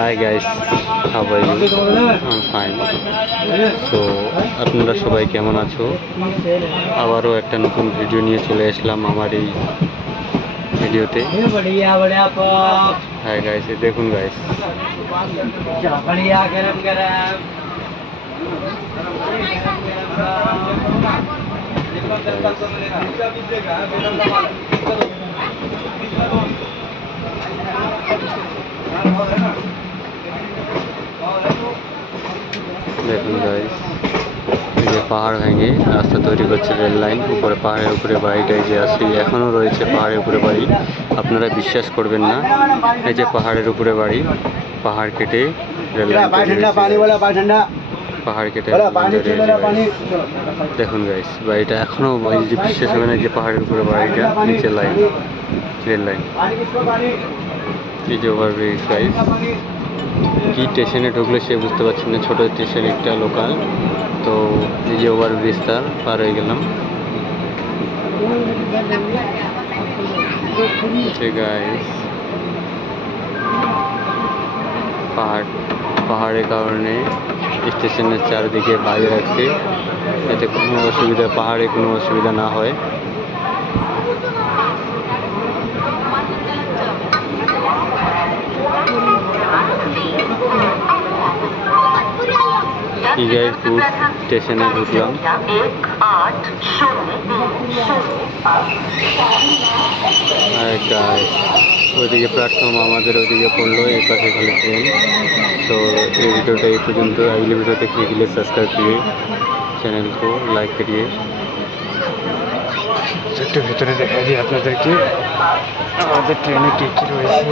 High guys, how are you? Fine. So আপনারা সবাই কেমন আছো? আবারও একটা নতুন ভিডিও নিয়ে চলে আসলাম আমার এই ভিডিওতে। হাই গাইস, দেখুন গাইস, দেখুন গাইস, এই যে পাহাড় ভেঙে রাস্তা তৈরি করছে, রেল লাইন। উপরে পাহাড়ের উপরে বাড়িটাই যে আছে, এখনও রয়েছে পাহাড়ের উপরে বাড়ি। আপনারা বিশ্বাস করবেন না, এই যে পাহাড়ের উপরে বাড়ি, পাহাড় কেটে রেল লাইন, পাহাড় কেটে দেখুন গাইস, বাড়িটা এখনও বিশ্বাস হবে না যে পাহাড়ের উপরে বাড়িটা, নিচে লাইন, রেল লাইন। এই যে ওভারব্রিজ গাইস, কি স্টেশনে ঢুকলে সে বুঝতে পারছেন না, ছোটো স্টেশন একটা লোকাল। তো এই যে ওভারব্রিজ তার পার হয়ে গেলাম। গাইস, পাহাড়ের কারণে স্টেশনের চারিদিকে বাড়ি রাখছে, যাতে কোনো অসুবিধা, পাহাড়ে কোনো অসুবিধা না হয়। ইগাইরপুর স্টেশনে ঢুকলাম। ওইদিকে প্ল্যাটফর্ম আমাদের ওইদিকে পড়লো, এই পাশে খালি ট্রেন। तो ये वीडियोটা এই পর্যন্ত। अगली वीडियो देखने के लिए सब्सक्राइब करिए, चैनल को लाइक करिए। একটু ভিতরে দেখা দিই আপনাদেরকে আমাদের ট্রেনে কি কি রয়েছে।